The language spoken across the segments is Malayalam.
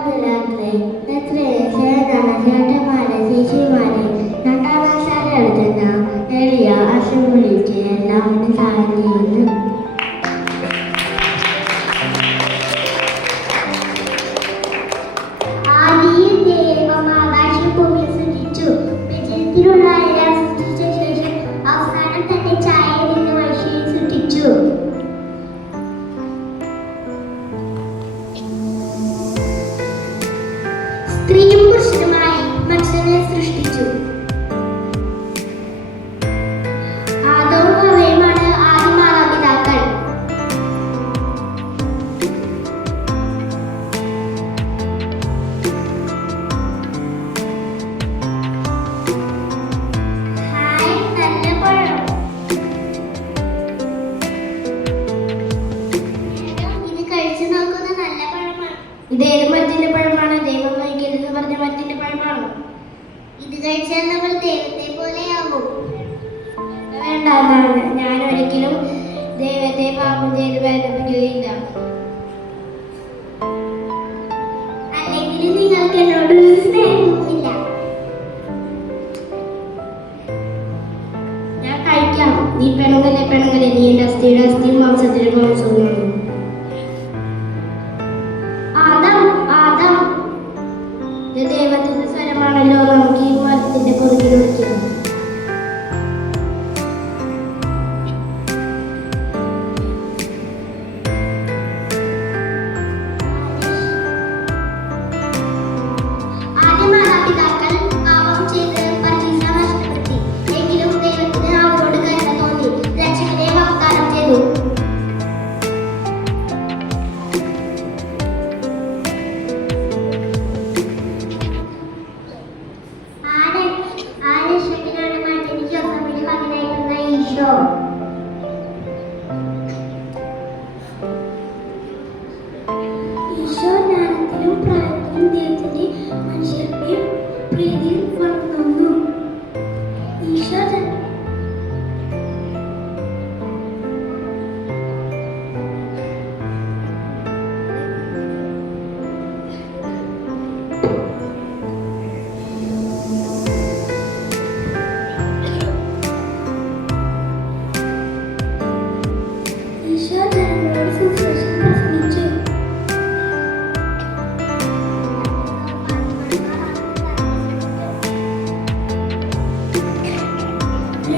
മാതാപിതാക്കളെ, ചേട്ടന്മാരെ, ചേച്ചിമാരെ, നട്ടാശാല എഴുതുന്ന എളിയ അശുവിളിച്ച് എല്ലാവരും സഹായം ചെയ്യുന്നു. ആദിയിൽ ദൈവം ആകാശഭൂമി സൃഷ്ടിച്ചു. വിജയത്തിലുള്ള എല്ലാം സൃഷ്ടിച്ച ശേഷം അവസാനം തന്റെ ഛായയിൽ നിന്ന് മനുഷ്യനെ സൃഷ്ടിച്ചു. സ്ത്രീയും പുരുഷനുമായി മനുഷ്യനെ സൃഷ്ടിച്ചു. ആദവും ഹവ്വയുമാണ് ആദ്യ മാതാപിതാക്കൾ. ഹായ്, നല്ല പഴം. ഇത് കഴിച്ചു നോക്കുന്ന നല്ല പഴമാണ്. ഇത് ഏത് മരത്തിന്റെ പഴമാണ്? ദൈവം വൈകരുതെന്ന് പറഞ്ഞ മരത്തിന്റെ പഴമാണോ? ഇത് കഴിച്ചാൽ നമ്മൾ ദൈവത്തെ പോലെയാകും. വേണ്ട, ഞാൻ ഒരിക്കലും ദൈവത്തെ പാപം ചെയ്ത് വേദനിപ്പിക്കുകയില്ല. അല്ലെങ്കിൽ നിങ്ങൾക്ക് എന്നോട് സ്നേഹമില്ല. ഞാൻ കഴിക്കാം. നീ പെണുങ്ങലെ, നീ എന്റെ അസ്ഥിയുടെ അസ്ഥിയും മാംസത്തിന്റെ മാംസവുമാണ്. ഇത് ദൈവത്തിന്റെ സ്വരമാണല്ലോ. നമുക്ക് ഈ മരത്തിന്റെ പുറകിൽ വിളിക്കാം. ആദ്യ മാതാപിതാക്കൾ പാപം ചെയ്ത് പരീക്ഷ നഷ്ടപ്പെടുത്തി. എങ്കിലും ദൈവത്തിന് അവരോട് കരുണ തോന്നി. രക്ഷകനെ വാഗ്ദാനം ചെയ്തു. ഈശോ ജ്ഞാനത്തിലും പ്രായത്തിലും ദൈവത്തിന്റെ മനുഷ്യരുടെ പ്രീതിയിൽ വളർന്നു. ഈശോ ജനങ്ങളോട് സുവിശേഷം പ്രസംഗിച്ചു.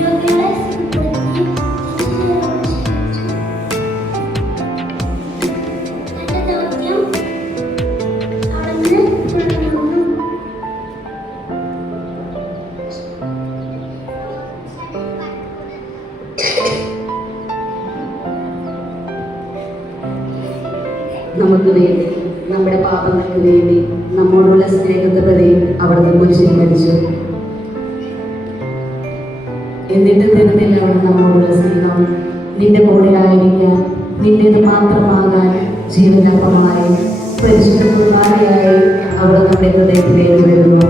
രോഗികളെ സുഖപ്പെടുത്തി ശിക്ഷിച്ചു. തന്റെ ദൗത്യം അവിടുന്ന് തുടർന്നു. നമുക്ക് വേണ്ടി, നമ്മുടെ പാപങ്ങൾക്ക് വേണ്ടി, നമ്മോടുള്ള സ്നേഹത്തെ പ്രതി അവിടുന്ന് കുരിശിൽ മരിച്ചു. എന്നിട്ട് തരുന്നില്ല അവിടെ നമ്മോടുള്ള സ്നേഹം. നിന്റെ കൂടെയായിരിക്കാൻ, നിന്റേത് മാത്രമാകാൻ ജീവനപ്പമായി പരിശുദ്ധ കുർബാനയായി അവിടെ നമ്മുടെ ഹൃദയത്തിലേക്ക് വരുന്നു.